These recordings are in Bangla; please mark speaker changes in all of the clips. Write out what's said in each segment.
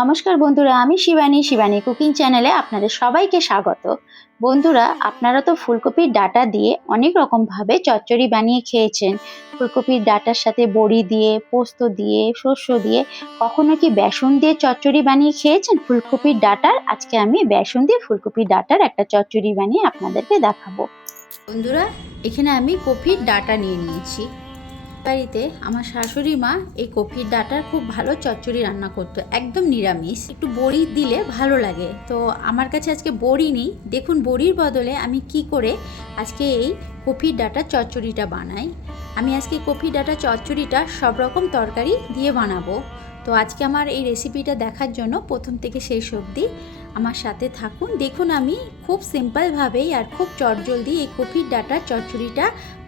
Speaker 1: নমস্কার বন্ধুরা, আমি শিবানী শিবানী কুকিং চ্যানেলে আপনাদের সবাইকে স্বাগত। বন্ধুরা, আপনারা তো ফুলকপির ডাটা দিয়ে অনেক রকমভাবে চচ্চড়ি বানিয়ে খেয়েছেন। ফুলকপির ডাটার সাথে বড়ি দিয়ে, পোস্ত দিয়ে শস্য দিয়ে, কখনো কি বেসন দিয়ে চচ্চড়ি বানিয়ে খেয়েছেন ফুলকপির ডাটার? আজকে আমি বেসন দিয়ে ফুলকপির ডাটার একটা চচ্চড়ি বানিয়ে আপনাদেরকে দেখাবো। বন্ধুরা, এখানে আমি কপির ডাটা নিয়ে নিয়েছি। বাড়িতে আমার শাশুড়ি মা এই কপির ডাটার খুব ভালো চচ্চড়ি রান্না করতো, একদম নিরামিষ। একটু বড়ি দিলে ভালো লাগে। তো আমার কাছে আজকে বড়ি নেই। দেখুন বড়ির বদলে আমি কি করে আজকে এই কপির ডাটার চচ্চড়িটা বানাই। আমি আজকে কপির ডাটা চচ্চড়িটা সব রকম তরকারি দিয়ে বানাবো। তো আজকে আমার এই রেসিপিটা দেখার জন্য প্রথম থেকে শেষ অবধি আমার সাথে থাকুন। দেখুন আমি খুব সিম্পলভাবেই আর খুব চটজলদি এই কপির ডাটার চচ্চড়িটা,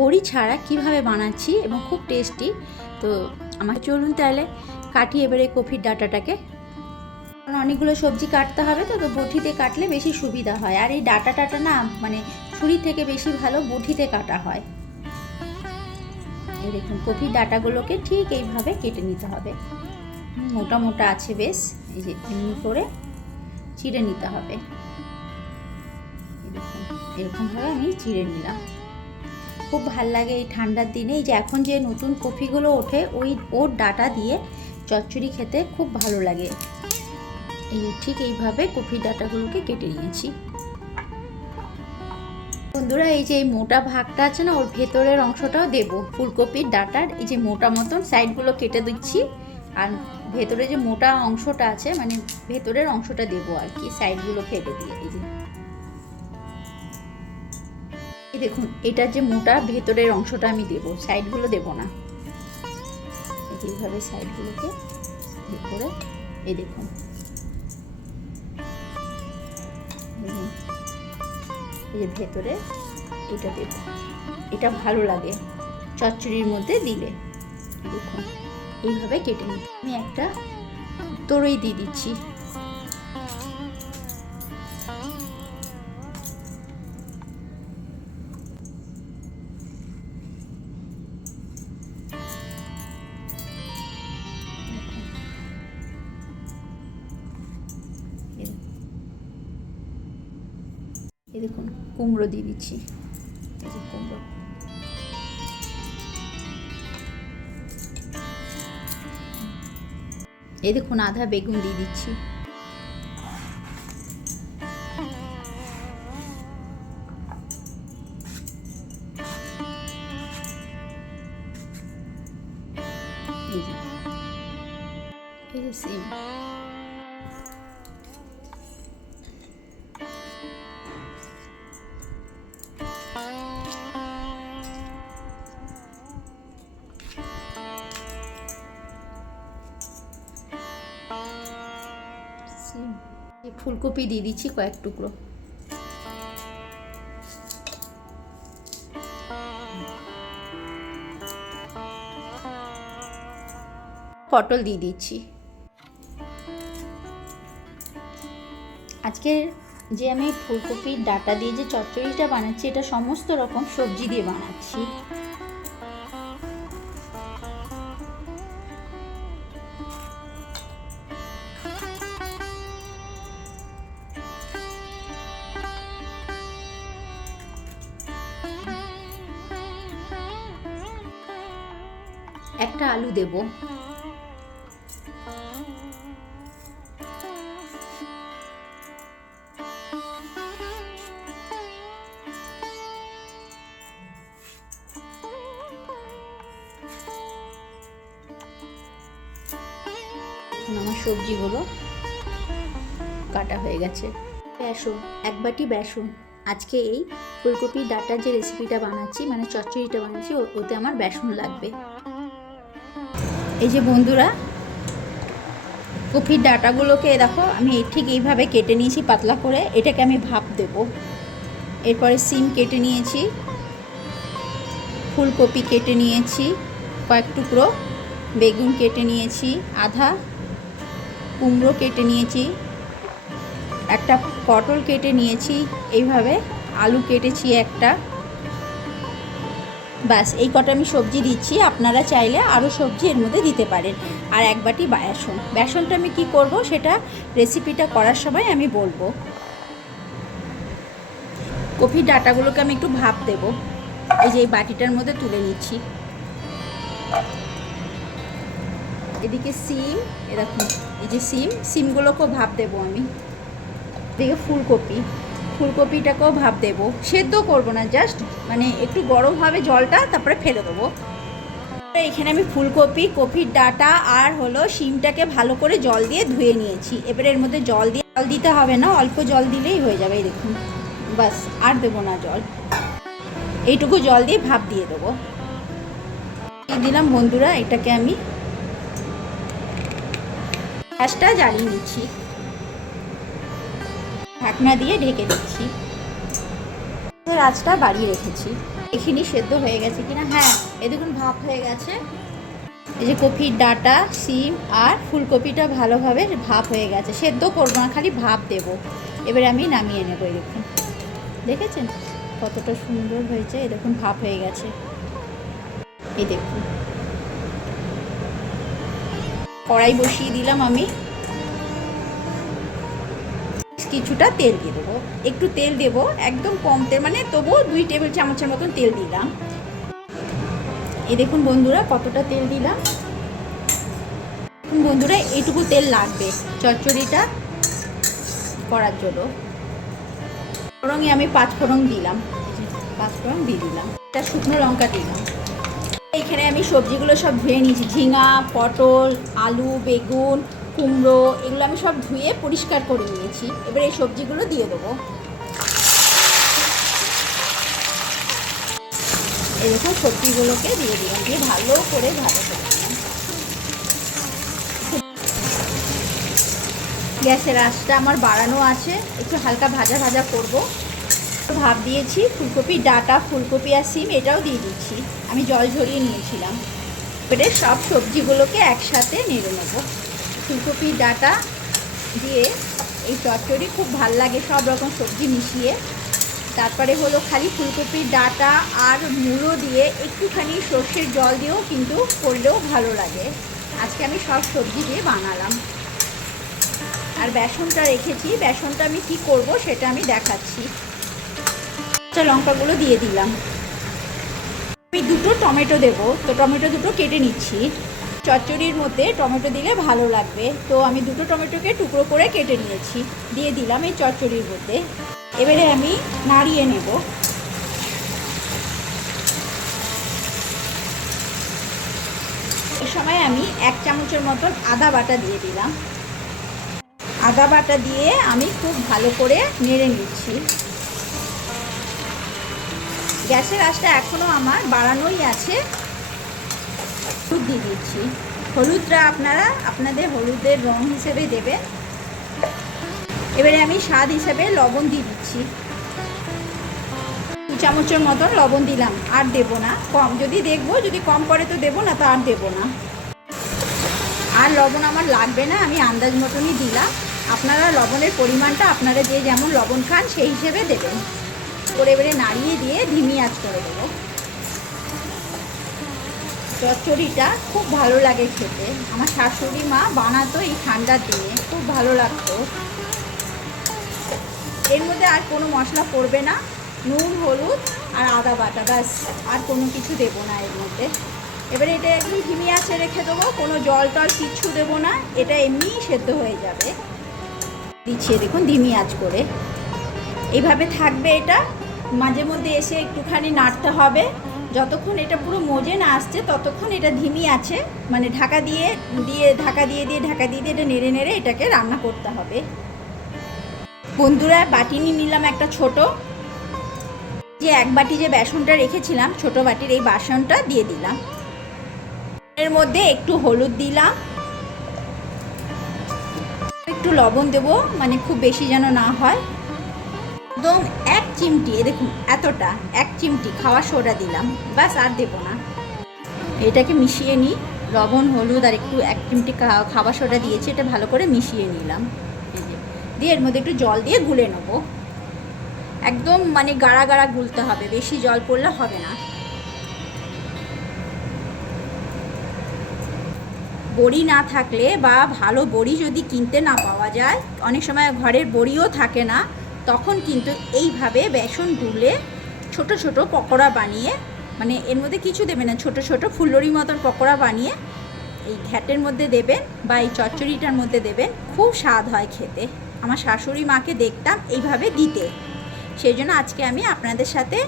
Speaker 1: বড়ি ছাড়া কীভাবে বানাচ্ছি এবং খুব টেস্টি। তো আমার চলুন তাহলে কাটি এবারে কপির ডাটাটাকে। কারণ অনেকগুলো সবজি কাটতে হবে তো তো বটিতে কাটলে বেশি সুবিধা হয়। আর এই ডাটা টাটা না মানে ছুরি থেকে বেশি ভালো বটিতে কাটা হয়। দেখুন কপির ডাটাগুলোকে ঠিক এইভাবে কেটে নিতে হবে। মোটা মোটা আছে বেশ, এই যে এমনি করে। চিড়ে নিতে হবে। এরকমভাবে আমি চিড়ে নিলাম। খুব ভালো লাগে এই ঠান্ডার দিনে। এই যে এখন যে নতুন কফিগুলো ওঠে, ওই ওর ডাটা দিয়ে চচ্চড়ি খেতে খুব ভালো লাগে। এই ঠিক এইভাবে কফির ডাটাগুলোকে কেটে নিয়েছি। বন্ধুরা, এই যে মোটা ভাগটা আছে না, ওর ভেতরের অংশটাও দেব। ফুলকপির ডাটার এই যে মোটা মতন সাইডগুলো কেটে দিচ্ছি। আর ভেতরে যে মোটা অংশটা আছে মানে ভেতরের অংশটা দেবো আর কি, সাইডগুলো ফেটে দিয়ে এই যে। এই দেখুন, এটার যে মোটা ভেতরের অংশটা আমি দেবো, সাইডগুলো দেবো না। এইভাবে সাইডগুলোকে করে, এই দেখুন। এই যে ভেতরে এটা দেব। এটা ভালো লাগে, চচ্চড়ির মধ্যে দিলে। দেখুন। এইভাবে কেটে নিই। আমি একটা তরই দিয়ে দিচ্ছি। দেখুন কুমড়ো দিয়ে দিচ্ছি। এই দেখুন আধা বেগুন দিয়ে দিচ্ছি। এই ফুলকপি দিয়ে দিচ্ছি কয়েক টুকরো। পটল দিয়ে দিচ্ছি। আজকে যে আমি ফুলকপির ডাটা দিয়ে যে চচ্চড়িটা বানাচ্ছি, এটা সমস্ত রকম সবজি দিয়ে বানাচ্ছি। একটা আলু দেব। আমার সবজিগুলো কাটা হয়ে গেছে। বেসন, এক বাটি বেসন। আজকে এই ফুলকপির ডাটার যে রেসিপিটা বানাচ্ছি মানে চচ্চড়িটা বানাচ্ছি ওতে আমার বেসন লাগবে। এই যে বন্ধুরা, কপির ডাটাগুলোকে দেখো, আমি ঠিক এইভাবে কেটে নিয়েছি পাতলা করে, এটাকে আমি ভাপ দেব। এরপরে সিম কেটে নিয়েছি, ফুলকপি কেটে নিয়েছি, কয়েক টুকরো, বেগুন কেটে নিয়েছি, আধা, কুমড়ো কেটে নিয়েছি, একটা পটল কেটে নিয়েছি, এইভাবে আলু কেটেছি একটা।
Speaker 2: ব্যাস, এই কটা আমি সবজি দিচ্ছি, আপনারা চাইলে আরও সবজি এর মধ্যে দিতে পারেন। আর এক বাটি বেসন। বেসনটা আমি কি করব সেটা রেসিপিটা করার সময় আমি বলব। কফির ডাটাগুলোকে আমি একটু ভাপ দেব। এই যে এই বাটিটার মধ্যে তুলে নিচ্ছি। এদিকে সিম, এরকম, এই যে সিম, সিমগুলোকেও ভাপ দেবো আমি। এদিকে ফুলকপি। ফুলকপিটাকেও ভাপ দেবো। সেদ্ধ করব না জাস্ট মানে একটু গরম হবে জলটা তারপরে ফেলে দেবো। এখানে আমি ফুলকপি, কপির ডাটা আর হলো শিমটাকে ভালো করে জল দিয়ে ধুয়ে নিয়েছি। এবারে এর মধ্যে জল দিয়ে, জল দিতে হবে না, অল্প জল দিলেই হয়ে যাবে, এই দেখুন। বাস, আর দেবো না জল। এইটুকু জল দিয়ে ভাপ দিয়ে দেবো। দিলাম বন্ধুরা, এটাকে আমি গ্যাসটা জ্বালিয়ে নিচ্ছি। ঢাকনা দিয়ে ঢেকে দিচ্ছি। আঁচটা বাড়িয়ে রেখেছি। এখানে সেদ্ধ হয়ে গেছে কিনা? হ্যাঁ এ দেখুন, ভাপ হয়ে গেছে। এই যে কপির ডাটা সিম আর ফুলকপিটা ভালোভাবে ভাপ হয়ে গেছে। সেদ্ধ করব না, খালি ভাপ দেব। এবারে আমি নামিয়ে নেব দেখুন। দেখেছেন? কতটা সুন্দর হয়েছে, এই দেখুন, ভাপ হয়ে গেছে। এই দেখুন। কড়াই বসিয়ে দিলাম আমি। কিছুটা তেল দিয়ে দেবো। একটু তেল দেবো, একদম কম তেল মানে তবুও দুই টেবিল চামচের মতন তেল দিলাম। এ দেখুন বন্ধুরা, কতটা তেল দিলাম। বন্ধুরা, এইটুকু তেল লাগবে চচ্চড়িটা করার জন্য। ফোড়ঙে আমি পাঁচ ফোড়ন দিলাম। পাঁচ ফোড়ন দিয়ে দিলাম। একটা শুকনো লঙ্কা দিলাম। এখানে আমি সবজিগুলো সব ধুয়ে নিয়েছি। ঝিঙা, পটল, আলু, বেগুন কুমড়ো এগুলো আমি সব ধুয়ে পরিষ্কার করে নিয়েছি। এবার এই সবজিগুলো দিয়ে দেবো। এরকম সবজিগুলোকে দিয়ে দিলাম, দিয়ে ভালো করে ভালো করে গ্যাসের আঁচটা আমার বাড়ানো আছে, একটু হালকা ভাজা ভাজা করব। ভাব দিয়েছি, ফুলকপি, ডাটা, ফুলকপি আর সিম এটাও দিয়ে দিচ্ছি। আমি জল ঝরিয়ে নিয়েছিলাম। এবারে সব সবজিগুলোকে একসাথে নেড়ে নেব। ফুলকপি, ডাটা দিয়ে এই চচ্চড়ি খুব ভালো লাগে, সব রকম সবজি মিশিয়ে। তারপরে হলো খালি ফুলকপির ডাটা আর মুড়ো দিয়ে একটুখানি সর্ষের জল দিয়েও কিন্তু করলেও ভালো লাগে। আজকে আমি সব সবজি দিয়ে বানালাম। আর বেসনটা রেখেছি, বেসনটা আমি কি করব সেটা আমি দেখাচ্ছি। লঙ্কাগুলো দিয়ে দিলাম। আমি দুটো টমেটো দেবো, তো টমেটো দুটো কেটে নিচ্ছি। চচ্চড়ির মধ্যে টমেটো দিলে ভালো লাগবে। তো আমি দুটো টমেটোকে টুকরো করে কেটে নিয়েছি। দিয়ে দিলাম এই চচ্চড়ির মধ্যে। এবারে আমি নাড়িয়ে নেব। এই সময় আমি এক চামচের মতন আদা বাটা দিয়ে দিলাম। আদা বাটা দিয়ে আমি খুব ভালো করে নেড়ে নিচ্ছি। গ্যাসের আঁচটা এখনও আমার বাড়ানোই আছে। হলুদ দিয়ে দিচ্ছি। হলুদটা আপনারা আপনাদের হলুদের রং হিসেবে দেবেন। এবারে আমি স্বাদ হিসেবে লবণ দিয়ে দিচ্ছি। দু চামচের মতন লবণ দিলাম, আর দেব না। কম, যদি দেখব, যদি কম করে তো দেবো না, তো আর দেবো না। আর লবণ আমার লাগবে না, আমি আন্দাজ মতনই দিলাম। আপনারা লবণের পরিমাণটা, আপনারা যে যেমন লবণ খান, সেই হিসেবে দেবেন। করে এবারে নাড়িয়ে দিয়ে, ধিমি আঁচ করে দেবো। চচ্চড়িটা খুব ভালো লাগে খেতে। আমার শাশুড়ি মা বানাতো এই ঠান্ডার দিনে, খুব ভালো লাগতো। এর মধ্যে আর কোনো মশলা পড়বে না, নুন, হলুদ আর আদা বাটা, ব্যাস, আর কোনো কিছু দেবো না এর মধ্যে। এবারে এটা একদম ধিমি আছে রেখে দেবো, কোনো জল টল কিচ্ছু দেবো না, এটা এমনিই সেদ্ধ হয়ে যাবে। দিচ্ছি দেখুন ধিমি আঁচ করে। এইভাবে থাকবে এটা, মাঝে মধ্যে এসে একটুখানি নাড়তে হবে। যতক্ষণ এটা পুরো মজে না আসছে, ততক্ষণ এটা ধিমি আছে। মানে ঢাকা দিয়ে দিয়ে, ঢাকা দিয়ে দিয়ে, ঢাকা দিয়ে দিয়ে এটা নেড়ে নেড়ে এটাকে রান্না করতে হবে। বন্ধুরা বাটি নিয়ে নিলাম একটা ছোট। যে এক বাটি যে বেসনটা রেখেছিলাম, ছোট বাটির এই বাসনটা দিয়ে দিলাম। এর মধ্যে একটু হলুদ দিলাম। একটু লবণ দেবো মানে খুব বেশি যেন না হয়। একদম এক চিমটি দেখুন এতটা, এক চিমটি খাওয়া সোডা দিলাম বাস আর দেবো না। এটাকে মিশিয়ে নিই, লবণ, হলুদ আর একটু এক চিমটি খাওয়া সোডা দিয়েছি, এটা ভালো করে মিশিয়ে নিলাম। দিয়ে এর মধ্যে একটু জল দিয়ে গুলে নেব। একদম মানে গাড়া গাড়া গুলতে হবে, বেশি জল পড়লে হবে না। বড়ি না থাকলে বা ভালো বড়ি যদি কিনতে না পাওয়া যায়, অনেক সময় ঘরের বড়িও থাকে না তখন কিন্তু এইভাবে বেসন গুলে ছোট ছোট পকোড়া বানিয়ে মানে এর মধ্যে কিছু দেবে না, ছোট ছোট ফুলরি মতন পকোড়া বানিয়ে এই ঘ্যাটের মধ্যে দেবেন বা এই চচ্চড়িটার মধ্যে দেবেন। খুব স্বাদ হয় খেতে। আমার শাশুড়ি মাকে দেখতাম এইভাবে দিতে। সেই জন্য আজকে আমি আপনাদের সাথে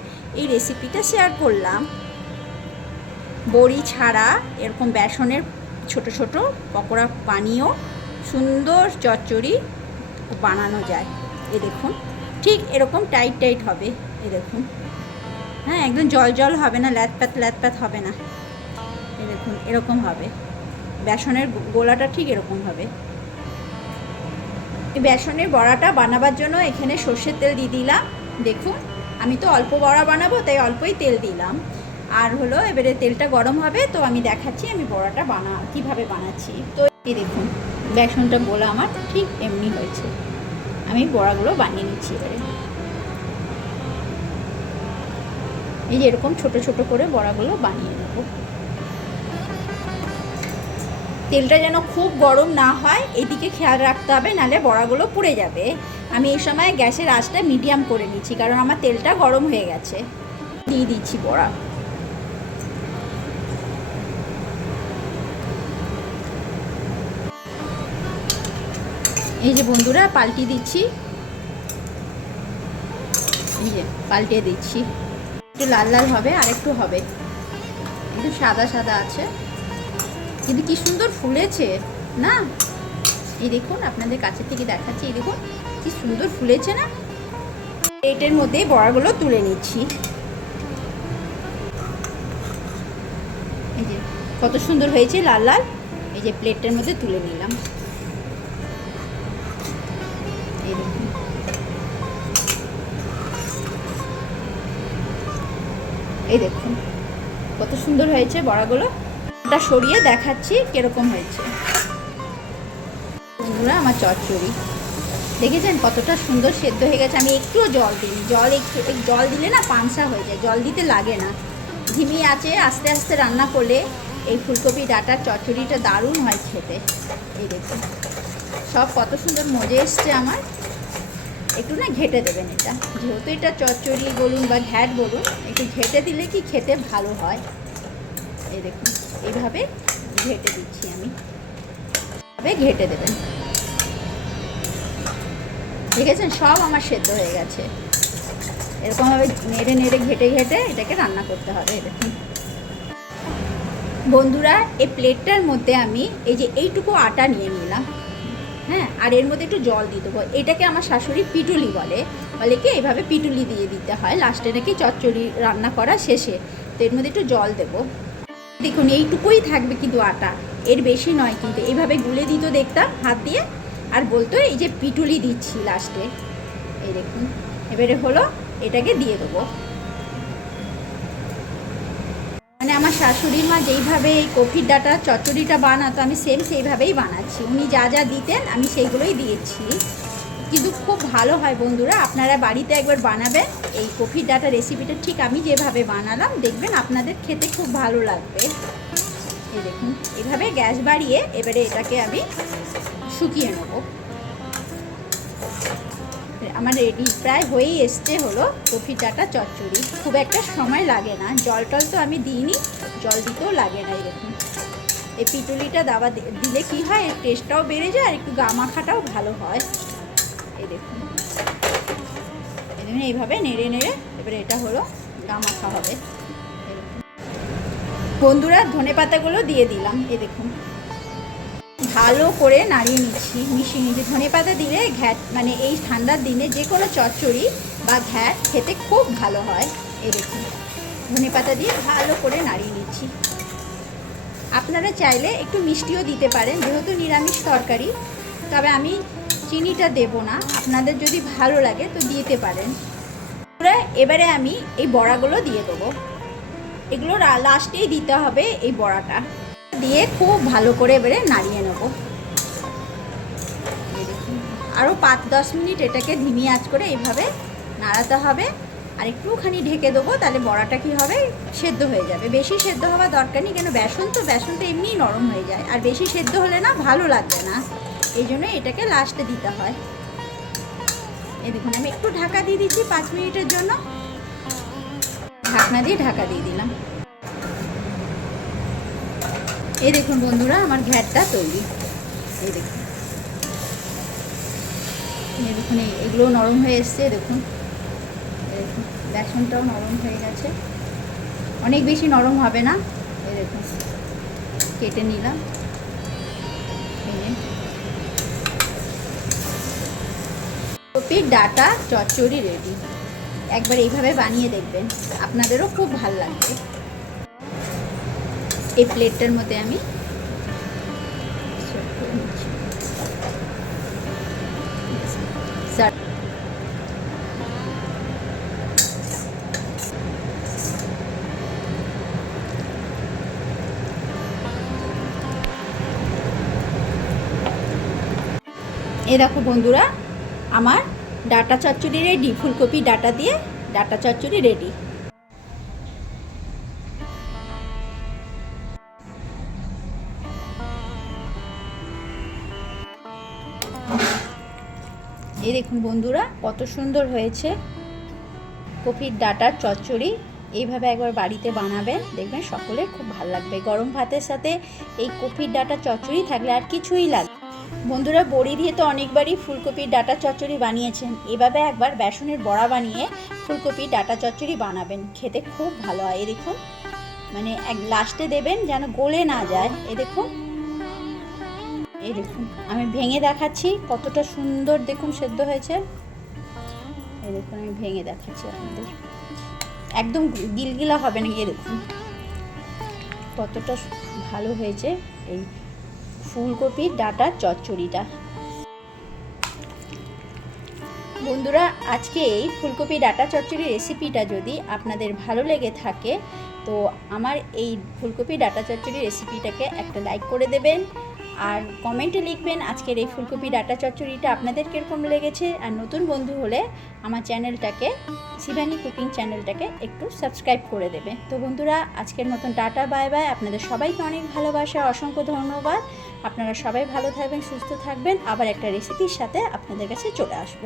Speaker 2: এই রেসিপিটা শেয়ার করলাম। বড়ি ছাড়া এরকম বেসনের ছোট ছোট পকোড়া বানিয়েও সুন্দর চচ্চড়ি বানানো যায়। এ দেখুন, ঠিক এরকম টাইট টাইট হবে, এ দেখুন। হ্যাঁ একদম জল জল হবে না ল্যাতপ্যাত ল্যাতপ্যাত হবে না। এ দেখুন, এরকম হবে। বেসনের গোলাটা ঠিক এরকম হবে। এই বেসনের বড়াটা বানাবার জন্য এখানে সর্ষের তেল দিয়ে দিলাম। দেখুন, আমি তো অল্প বড়া বানাবো, তাই অল্পই তেল দিলাম। আর হলো, এবারে তেলটা গরম হবে, তো আমি দেখাচ্ছি আমি বড়াটা বানা, কীভাবে বানাচ্ছি। তো এই দেখুন, বেসনটা গোলা আমার ঠিক এমনি হয়েছে। আমি বড়াগুলো বানিয়ে নিচ্ছি এবারে। এই যে এরকম ছোট ছোট করে বড়াগুলো বানিয়ে নেব। তেলটা যেন খুব গরম না হয়, এদিকে খেয়াল রাখতে হবে, নাহলে বড়াগুলো পুড়ে যাবে। আমি এই সময় গ্যাসের আঁচটা মিডিয়াম করে নিচ্ছি, কারণ আমার তেলটা গরম হয়ে গেছে। দিয়ে দিচ্ছি বড়া। এই যে বন্ধুরা, পাল্টি দিচ্ছি। এই যে পাল্টে দিচ্ছি। একটু লাল লাল হবে আর একটু হবে। একটু সাদা সাদা আছে। কিন্তু কি সুন্দর ফুলেছে, না? এই দেখুন, আপনাদের কাছে থেকে দেখাচ্ছি। এই দেখুন, কি সুন্দর ফুলেছে না? প্লেটের মধ্যে বড়াগুলো তুলে নিচ্ছি। এই যে, কত সুন্দর হয়েছে লাল লাল। এই যে, প্লেটটার মধ্যে তুলে নিলাম। এই দেখুন, কত সুন্দর হয়েছে বড়াগুলো। ওটা সরিয়ে দেখাচ্ছি কীরকম হয়েছে। আমার চচ্চড়ি। দেখেছেন কতটা সুন্দর সেদ্ধ হয়ে গেছে। আমি একটুও জল দিই জল একটু জল দিলে না পাংসা হয়ে যায়। জল দিতে লাগে না। ধিমি আছে, আস্তে আস্তে রান্না করলে এই ফুলকপি ডাটার চচ্চড়িটা দারুণ হয় খেতে। এই দেখুন, সব কত সুন্দর মজে এসছে আমার। একটু না ঘেটে দেবেন এটা। যেহেতু এটা চচ্চড়ি বলুন বা ঘ্যাট বলুন, একটু ঘেটে দিলে কি খেতে ভালো হয়? এই দেখুন, এইভাবে ঘেটে দিচ্ছি আমি। এভাবে ঘেটে দেবেন। দেখেছেন? সব আমার সেদ্ধ হয়ে গেছে। এরকমভাবে নেড়ে নেড়ে ঘেটে ঘেটে এটাকে রান্না করতে হবে দেখুন। বন্ধুরা, এই প্লেটটার মধ্যে আমি এই যে এইটুকু আটা নিয়ে নিলাম। হ্যাঁ আর এর মধ্যে একটু জল দিয়ে দেবো। এটাকে আমার শাশুড়ি পিটুলি বলে। বলে কি এইভাবে পিটুলি দিয়ে দিতে হয়। লাস্টে নাকি চচ্চড়ি রান্না করা শেষে। তো এর মধ্যে একটু জল দেবো। দেখুন, এইটুকুই থাকবে কিন্তু আটা। এর বেশি নয় কিন্তু। এইভাবে গুলে দিত দেখতাম, হাত দিয়ে। আর বলতো, এই যে পিটুলি দিচ্ছি লাস্টে। এই দেখুন, এবারে হলো এটাকে দিয়ে দেবো। মানে আমার শাশুড়ির মা যেইভাবে এই কফির ডাটা, চচ্চড়িটা বানাতো, আমি সেম সেইভাবেই বানাচ্ছি। উনি যা যা দিতেন, আমি সেইগুলোই দিয়েছি। কিন্তু খুব ভালো হয় বন্ধুরা, আপনারা বাড়িতে একবার বানাবেন এই কফির ডাটা রেসিপিটা ঠিক আমি যেভাবে বানালাম, দেখবেন আপনাদের খেতে খুব ভালো লাগবে। এই দেখুন, এভাবে গ্যাস বাড়িয়ে এবারে এটাকে আমি শুকিয়ে নেব। আমার রেডি প্রায় হয়েই এসছে হলো কফি চাটা চচ্চড়ি। খুব একটা সময় লাগে না। জল টল তো আমি দিইনি, জল দিতেও লাগে না এরকম। এই পিটুলিটা দাবা দিলে কি হয়? এর টেস্টটাও বেড়ে যায় আর একটু গা মাখাটাও ভালো হয়। এই দেখুন। এই দেখুন এইভাবে নেড়ে নেড়ে এবারে এটা হলো গা মাখা হবে। বন্ধুরা ধনে পাতাগুলো দিয়ে দিলাম। এই দেখুন। ভালো করে নাড়িয়ে নিচ্ছি, মিশিয়ে নিচ্ছি। ধনে পাতা দিলে ঘ্যাট মানে এই ঠান্ডার দিনে যে কোনো চচ্চড়ি বা ঘ্যাট খেতে খুব ভালো হয়। এই দেখুন, ধনে পাতা দিয়ে ভালো করে নাড়িয়ে নিচ্ছি। আপনারা চাইলে একটু মিষ্টিও দিতে পারেন, যেহেতু নিরামিষ তরকারি, তবে আমি চিনিটা দেব না। আপনাদের যদি ভালো লাগে তো দিতে পারেন। এবারে এবারে আমি এই বড়াগুলো দিয়ে দেবো। এগুলো লাস্টেই দিতে হবে এই বড়াটা। দিয়ে খুব ভালো করে এবারে নাড়িয়ে নেব। আরও পাঁচ দশ মিনিট এটাকে ধিমি আঁচ করে এইভাবে নাড়াতে হবে। আর একটুখানি ঢেকে দেবো, তাহলে বড়াটা কি হবে? সেদ্ধ হয়ে যাবে। বেশি সেদ্ধ হওয়ার দরকার নেই, কেন বেসন তো বেসন তো এমনিই নরম হয়ে যায়। আর বেশি সেদ্ধ হলে না, ভালো লাগবে না। এই জন্য এটাকে লাস্টে দিতে হয়। এই দেখুন, আমি একটু ঢাকা দিয়ে দিচ্ছি পাঁচ মিনিটের জন্য। ঢাকনা দিয়ে ঢাকা দিয়ে দিলাম। এই দেখুন বন্ধুরা, আমার ঘ্যাটটা তৈরি। এই দেখুন। এই দেখুন এগুলো নরম হয়ে এসছে দেখুন। বেসনটাও নরম হয়ে গেছে। অনেক বেশি নরম হবে না, এই দেখুন। কেটে নিলাম। কপির ডাটা চচ্চড়ি রেডি। একবার এইভাবে বানিয়ে দেখবেন, আপনাদেরও খুব ভালো লাগবে। এই প্লেটটার মধ্যে আমি এই দেখো বন্ধুরা, আমার ডাটা চচ্চড়ি রেডি ফুলকপি ডাটা দিয়ে ডাটা চচ্চড়ি রেডি বন্ধুরা, কত সুন্দর হয়েছে। কপির ডাটার চচ্চড়ি এইভাবে একবার বাড়িতে বানাবেন, দেখবেন সকলের খুব ভালো লাগবে। গরম ভাতের সাথে এই কপির ডাটা চচ্চড়ি থাকলে আর কিছুই লাগে বন্ধুরা, বড়ি দিয়ে তো অনেকবারই ফুলকপির ডাটা চচ্চড়ি বানিয়েছেন। এভাবে একবার বেসনের বড়া বানিয়ে ফুলকপির ডাটা চচ্চড়ি বানাবেন। খেতে খুব ভালো হয়। এই দেখুন মানে এক লাস্টে দেবেন যেন গলে না যায়। এ দেখুন এই দেখুন, আমি ভেঙে দেখাচ্ছি কতটা সুন্দর দেখুন সেদ্ধ হয়েছে। এই দেখুন, আমি ভেঙে দেখাচ্ছি আপনাদের। একদম গিলগিলা হবে না গিয়ে দেখুন। কতটা ভালো হয়েছে এই ফুলকপির ডাটা, চচ্চড়িটা। বন্ধুরা, আজকে এই ফুলকপি, ডাটা, চচ্চড়ি রেসিপিটা যদি আপনাদের ভালো লেগে থাকে, তো আমার এই ফুলকপি, ডাটা, চচ্চড়ি রেসিপিটাকে একটা লাইক করে দেবেন। আর কমেন্টে লিখবেন আজকের এই ফুলকপি ডাটা চচ্চড়িটা আপনাদের কীরকম লেগেছে। আর নতুন বন্ধু হলে আমার চ্যানেলটাকে, শিবানী কুকিং চ্যানেলটাকে একটু সাবস্ক্রাইব করে দেবে। তো বন্ধুরা, আজকের মতন টাটা, বাই বাই। আপনাদের সবাইকে অনেক ভালোবাসা, অসংখ্য ধন্যবাদ। আপনারা সবাই ভালো থাকবেন, সুস্থ থাকবেন। আবার একটা রেসিপির সাথে আপনাদের কাছে চলে আসব।